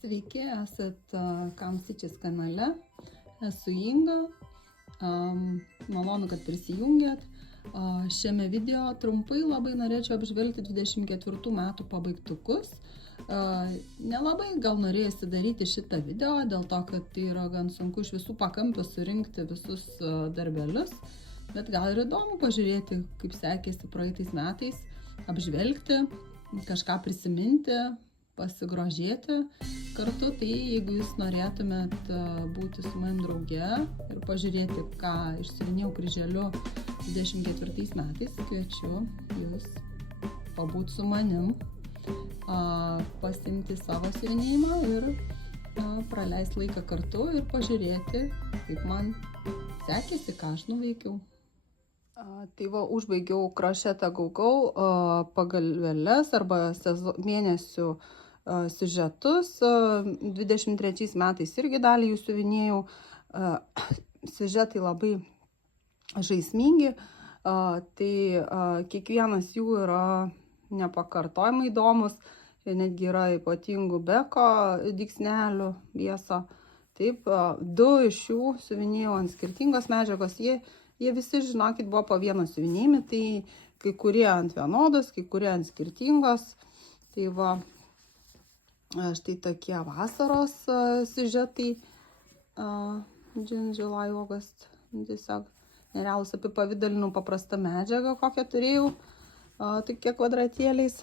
Sveiki, esat Kam Stitches kanale. Esu Inga. Malonu, kad prisijungėt. Šiame video trumpai labai norėčiau apžvelgti 24 metų pabaigtukus. Nelabai gal norėjusi daryti šitą video, dėl to, kad tai yra gan sunku iš visų pakampių surinkti visus darbelius. Bet gal ir įdomu pažiūrėti, kaip sekėsi praeitais metais, apžvelgti, kažką prisiminti, pasigrožėti kartu. Tai jeigu jūs norėtumėt būti su manim drauge ir pažiūrėti, ką išsiuvinėjau kryželiu 24 metais, kviečiu jūs pabūti su manim, pasiimti savo siuvinėjimą ir praleisti laiką kartu ir pažiūrėti, kaip man sekėsi, ką aš nuveikiau. Tai va, užbaigiau krošetą gaugau pagalvėles arba mėnesių siužetus. 23 metais irgi dalį jų siuvinėjau. Siužetai labai žaismingi. Tai kiekvienas jų yra nepakartojamai įdomus. Netgi yra ypatingų beko dygsnelių vieso. Taip, 2 iš jų siuvinėjau ant skirtingos medžiagos. Jie visi, žinokit, buvo po vieno siuvinėjimi, tai kai kurie ant vienodos, kai kurie ant skirtingos. Tai va, štai tokie vasaros siužetai, June, July, August, tiesiog nerealus apipavidalinų paprastą medžiagą, kokią turėjau, tokie kvadratėliais.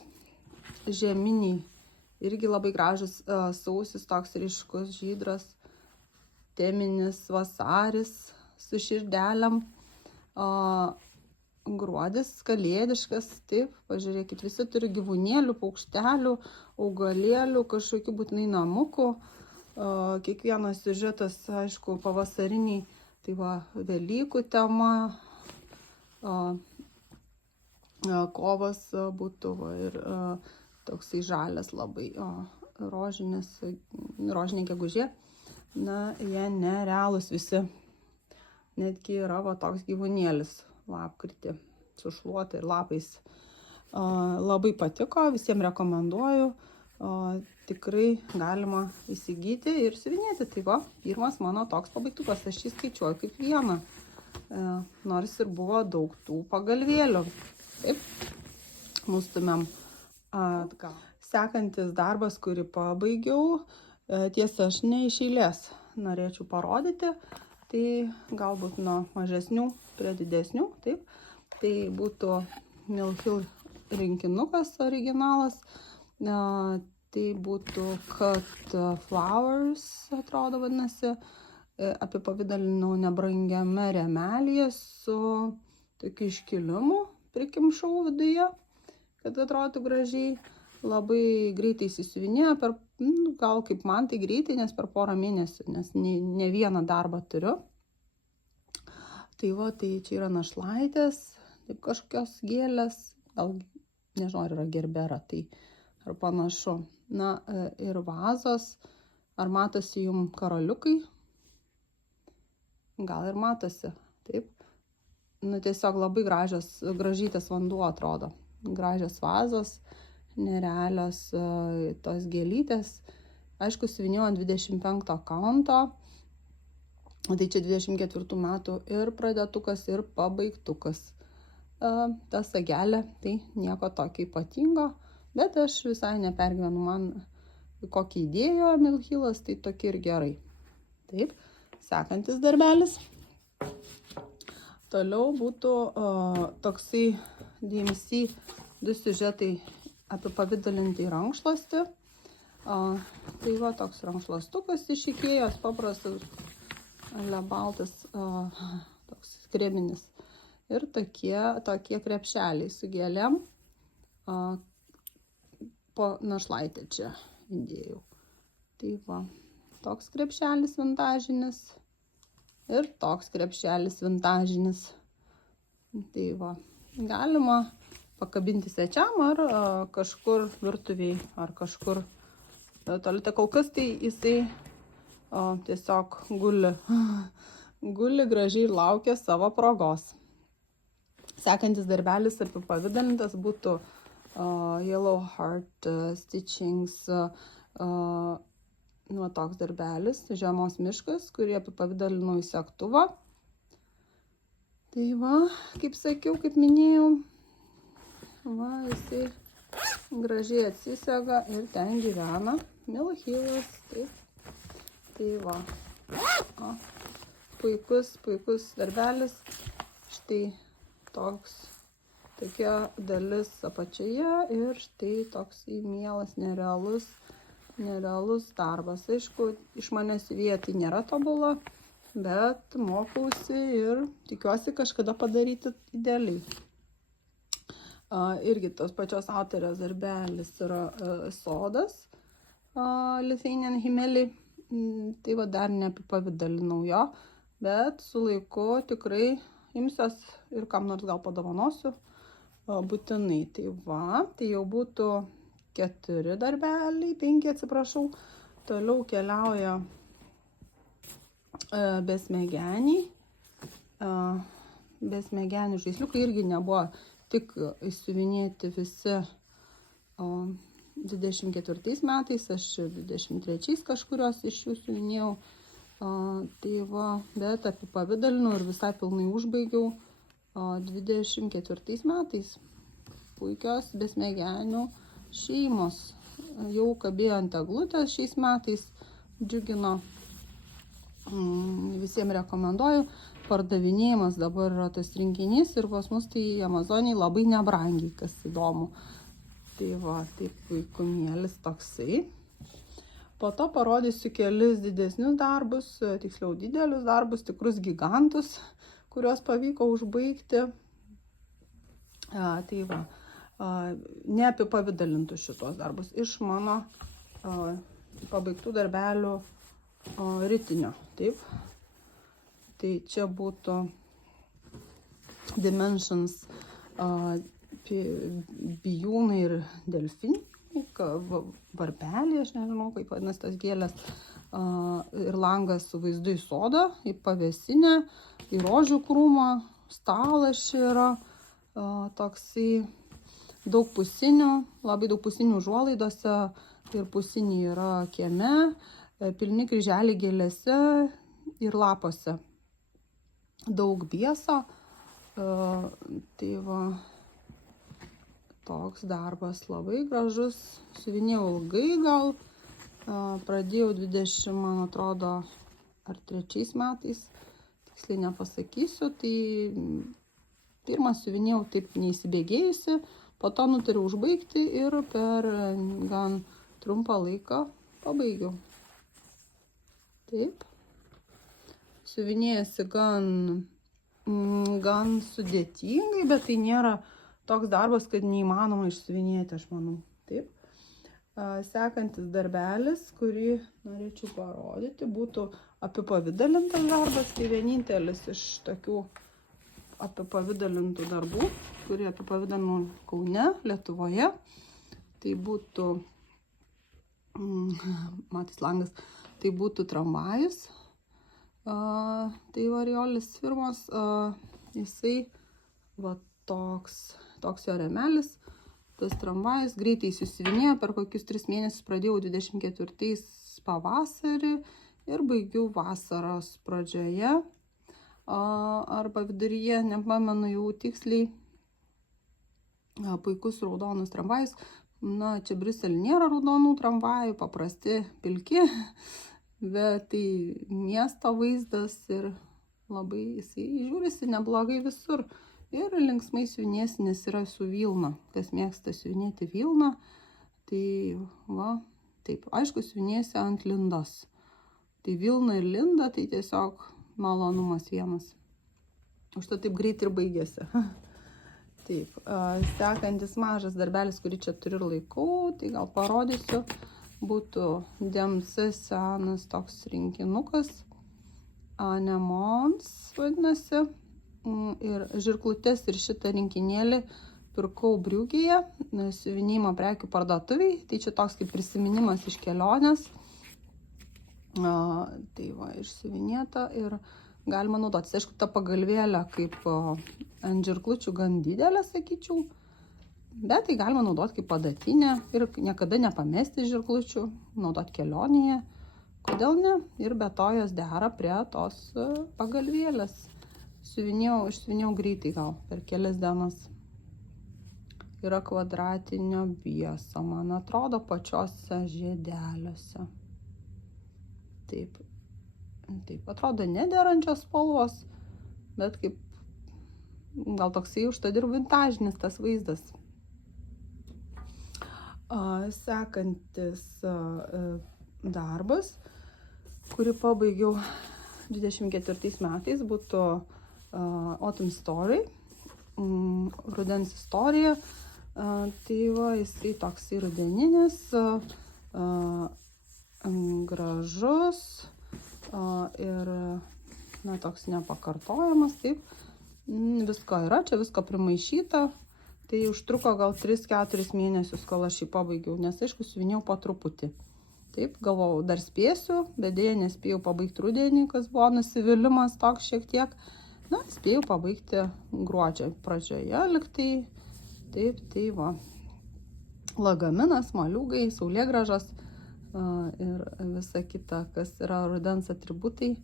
Žieminiai, irgi labai gražus, sausis, toks ryškus, žydras, teminis vasaris su širdelėm. Gruodis, kalėdiškas, taip, pažiūrėkit, visi turi gyvūnėlių, paukštelių, augalėlių, kažkokių būtinai namukų. Kiekvienas siužetas, aišku, pavasariniai, tai va, Velykų tema, kovas būtų va, ir toksai žalias labai, rožinė gegužė. Na, jie nerealūs visi. Netgi yra va toks gyvūnėlis lapkritį su šluota ir lapais. Labai patiko, visiems rekomenduoju. Tikrai galima įsigyti ir siuvinėti. Tai va, pirmas mano toks pabaigtukas, aš jį skaičiuoju kaip vieną. Nors ir buvo daug tų pagalvėlių. Taip, nustumėm atgal. Sekantis darbas, kurį pabaigiau, tiesa, aš ne iš eilės norėčiau parodyti. Tai galbūt nuo mažesnių prie didesnių, taip. Tai būtų Mill Hill rinkinukas originalas. Tai būtų Cut Flowers, atrodo vadinasi. Apipavidalinau nebrangiame rėmelyje su tokiu iškilimu, prikimšau viduje, kad atrodytų gražiai. Labai greitai įsisiuvinėjo, gal kaip man tai greitai, nes per porą mėnesių, nes ne vieną darbą turiu. Tai va, tai čia yra našlaitės, taip kažkokios gėlės, gal nežinau, ar yra gerbera, tai ar panašu. Na, ir vazos, ar matosi jum karoliukai? Gal ir matosi, taip. Nu, tiesiog labai gražytas vanduo atrodo, gražios vazos. Nerealios tos gėlytės. Aišku, siuvinėjau ant 25 kaunto. Tai čia 24 metų ir pradėtukas, ir pabaigtukas. Ta sagelė, tai nieko tokio ypatingo, bet aš visai nepergyvenu, man kokį įdėjo Mill Hillas, tai tokia ir gerai. Taip, sekantis darbelis. Toliau būtų toksai DMC 2 siužetai apipavidalinti į rankšluostį. Tai va, toks rankšluostukas iš Ikėjos, paprastas, baltas, toks kreminis. Ir tokie krepšeliai su gėlėm. Po našlaitę čia įdėjau. Tai va, toks krepšelis vintažinis ir toks krepšelis vintažinis. Tai va, galima pakabinti svečiam ar kažkur virtuviai, ar kažkur tolite. Kol kas tai jisai tiesiog guli gražiai ir laukia savo progos. Sekantis darbelis apipavidalintas būtų Yellow Heart Stitchings va toks darbelis, žiemos miškas, kurį apipavidalinu į segtuvą. Tai va, kaip sakiau, kaip minėjau, va, jisai gražiai atsisega ir ten gyvena milchilas. Tai va, puikus darbelis. Štai tokia dalis apačioje ir štai toks mielas, nerealus darbas. Aišku, iš manęs vieta nėra tobula, bet mokausi ir tikiuosi kažkada padaryti idealiai. Irgi tos pačios autorės darbelis yra sodas Lithuanian Himeli. Tai va dar neapipavidalinau jo, bet su laiku tikrai imsiuos ir kam nors gal padovanosiu būtinai. Tai va, tai jau būtų 4 darbeliai, 5 atsiprašau. Toliau keliauja besmegeniai. Besmegenių žaisliukai irgi nebuvo tik įsiuvinėti visi 24 metais, aš 23 kažkurios iš jų siuvinėjau. Tai va, bet apipavidalinau ir visai pilnai užbaigiau 24 metais. Puikios besmegenių šeimos. Jau kabėjo ant eglutės šiais metais, džiugino. Visiems rekomenduoju. Pardavinėjimas dabar yra tas rinkinys ir pas mus tai Amazoniai labai nebrangiai, kas įdomu. Tai va, taip puikumėlis toksai. Po to parodysiu kelis didesnius darbus, tiksliau didelius darbus, tikrus gigantus, kuriuos pavyko užbaigti. Tai va, neapipavidalintų šitos darbus iš mano pabaigtų darbelių ritinio. Taip. Tai čia būtų Dimensions bijūnai ir delfinai, varpeliai, aš nežinau, kaip vadinasi tas gėlės, ir langas su vaizdu į sodą, į pavėsinę, į rožių krūmą, stalas čia yra, toksai daug pusinių, labai daug pusinių užuolaidose ir pusiniai yra kieme, pilni kryželiai gėlėse ir lapuose. Daug bieso, tai va, toks darbas labai gražus, siuvinėjau ilgai gal, pradėjau 20, man atrodo, ar 3 metais, tiksliai nepasakysiu, tai pirmą siuvinėjau taip neįsibėgėjusi, po to nutariau užbaigti ir per gan trumpą laiką pabaigiau. Taip. Siuvinėjasi gan sudėtingai, bet tai nėra toks darbas, kad neįmanoma išsiuvinėti, aš manau. Taip. Sekantis darbelis, kurį norėčiau parodyti, būtų apipavidalintas darbas. Tai vienintelis iš tokių apipavidalintų darbų, kurį apipavidalinu Kaune, Lietuvoje. Tai būtų, matys langas, tai būtų tramvajus. Tai Variolis firmos, jisai va toks jo remelis, tas tramvajus greitai įsiuvinėjo, per kokius 3 mėnesius pradėjau 24 pavasarį ir baigiau vasaros pradžioje, arba viduryje, nepamenu jau tiksliai, puikus raudonas tramvajus. Na, čia Briuselį nėra raudonų tramvajų, paprasti, pilki. Bet tai miesto vaizdas ir labai jisai žiūrisi neblogai visur. Ir linksmai siuvinėsi, nes yra su vilna. Kas mėgsta siuvinėti vilną, tai va, taip, aišku, siuvinėsi ant lindos. Tai vilna ir linda, tai tiesiog malonumas vienas. Užtat taip greit ir baigėsi. Taip, sekantis mažas darbelis, kurį čia turiu ir laikau, tai gal parodysiu. Būtų DMC senas toks rinkinukas, Anemons vadinasi, ir žirklutes ir šitą rinkinėlį pirkau Briugėje, siuvinėjimo prekių parduotuviai, tai čia toks kaip prisiminimas iš kelionės, tai va, išsiuvinėta ir galima naudotis. Aišku, ta pagalvėlė kaip ant žirklučių gan didelė, sakyčiau. Bet tai galima naudoti kaip padatinę ir niekada nepamesti žirklučių, naudoti kelionėje. kodėl ne? Ir be to jos dera prie tos pagalvėlės. Išsiuvinėjau greitai gal per kelias dienas. Yra kvadratinio bieso, man atrodo, pačiose žiedeliuose. Taip, atrodo nederančios spalvos, bet kaip gal toksai užtat ir vintažinis tas vaizdas. Sekantis darbas, kurį pabaigiau 24 metais, būtų Autumn Story, rudens istorija. Tai va, jisai toksai rudeninis, gražus ir toks nepakartojamas, taip. Visko yra, čia visko primaišyta. Tai užtruko gal 3-4 mėnesius, kol aš jį pabaigiau, nes aišku, siuvinėjau po truputį. Taip, galvojau, dar spėsiu, bet dėja nespėjau pabaigti rudenį, kas buvo nusivylimas toks šiek tiek. Na, spėjau pabaigti gruodžio pradžioje liktai. Taip, tai va. Lagaminas, moliūgai, saulėgrąžos ir visa kita, kas yra rudens atributai.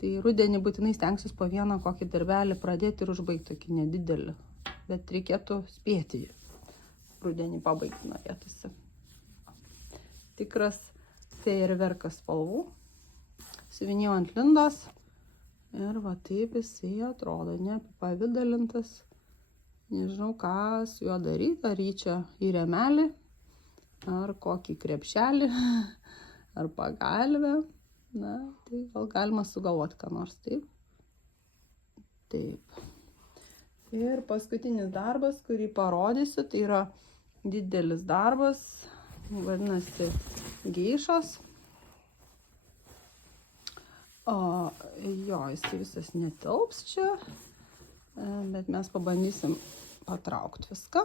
Tai rudenį būtinai stengsiuos po vieną kokį darbelį pradėti ir užbaigti tokį nedidelį. Bet reikėtų spėti jį. Rudenį pabaigti norėtųsi. Tikras fejerverkas spalvų. Siuvinėjau ant lindos. Ir va taip jisai atrodo, neapipavidalintas. Nežinau, ką su juo daryti, ar jį čia į rėmelį, ar kokį krepšelį, ar pagalvę. Na, tai gal galima sugalvoti ką nors, taip. Taip. Ir paskutinis darbas, kurį parodysiu, tai yra didelis darbas, vadinasi geišos. Jo, jis visas netilps čia. Bet mes pabandysim patraukti viską.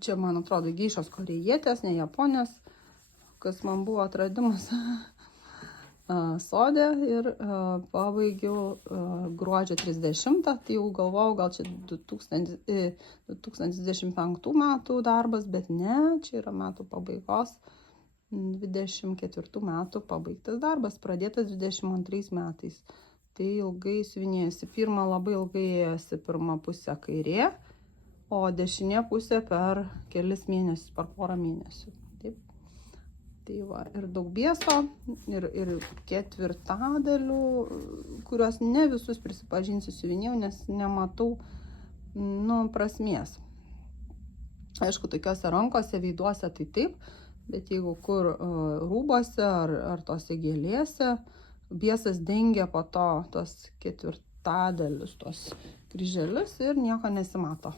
Čia, man atrodo, geišos korėjietės, ne japonės, kas man buvo atradimas sode ir pabaigiau gruodžio 30, tai jau galvojau, gal čia 2025 metų darbas, bet ne, čia yra metų pabaigos, 24 metų pabaigtas darbas, pradėtas 22 metais. Tai ilgai siuvinėjusi. Pirma labai ilgai ėjosi pirma pusė kairė, o dešinė pusė per kelis mėnesius, per porą mėnesių. Taip. Tai va, ir daug bieso, ir ketvirtadalių, kuriuos ne visus prisipažinsiu siuvinėjau, nes nematau prasmės. Aišku, tokiuose rankose, veiduose tai taip, bet jeigu kur rūbose ar tose gėlėse, biesas dengia po to tos ketvirtadalius, tos kryželius ir nieko nesimato.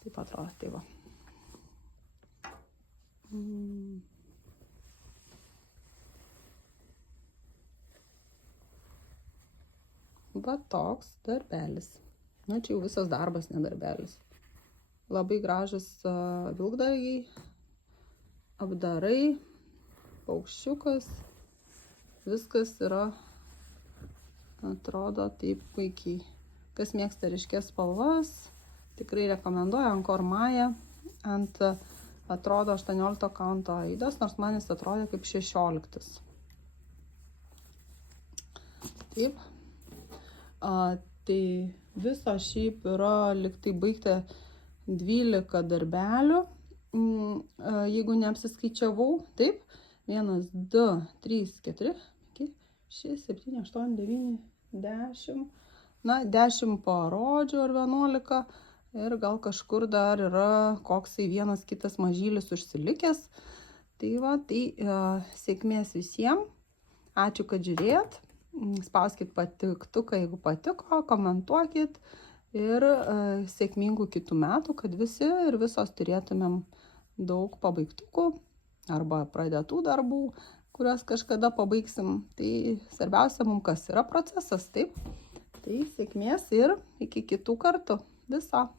Taip atrodo, tai va. Va toks darbelis. Na, čia jau visas darbas, ne darbelis. Labai gražus vilkdariai, apdarai, paukščiukas. Viskas yra, atrodo, taip puikiai. Kas mėgsta ryškės spalvas, tikrai rekomenduoju Angkor Maja. Ant, atrodo, 18 kaunto aidas, nors man jis atrodė kaip 16. Taip. Tai viso šiaip yra liktai baigta 12 darbelių. Jeigu neapsiskaičiavau, taip. 1, 2, 3, 4, 5, 6, 7, 8, 9, 10. Na, 10 parodžiau ar 11. Ir gal kažkur dar yra koksai vienas kitas mažylis užsilikęs. Tai va, tai sėkmės visiems. Ačiū, kad žiūrėjot. Spauskit patiktuką, jeigu patiko, komentuokit. Ir sėkmingų kitų metų, kad visi ir visos turėtumėm daug pabaigtukų arba pradėtų darbų, kuriuos kažkada pabaigsim. Tai svarbiausia mums kas yra procesas, taip? Tai sėkmės ir iki kitų kartų. Viso.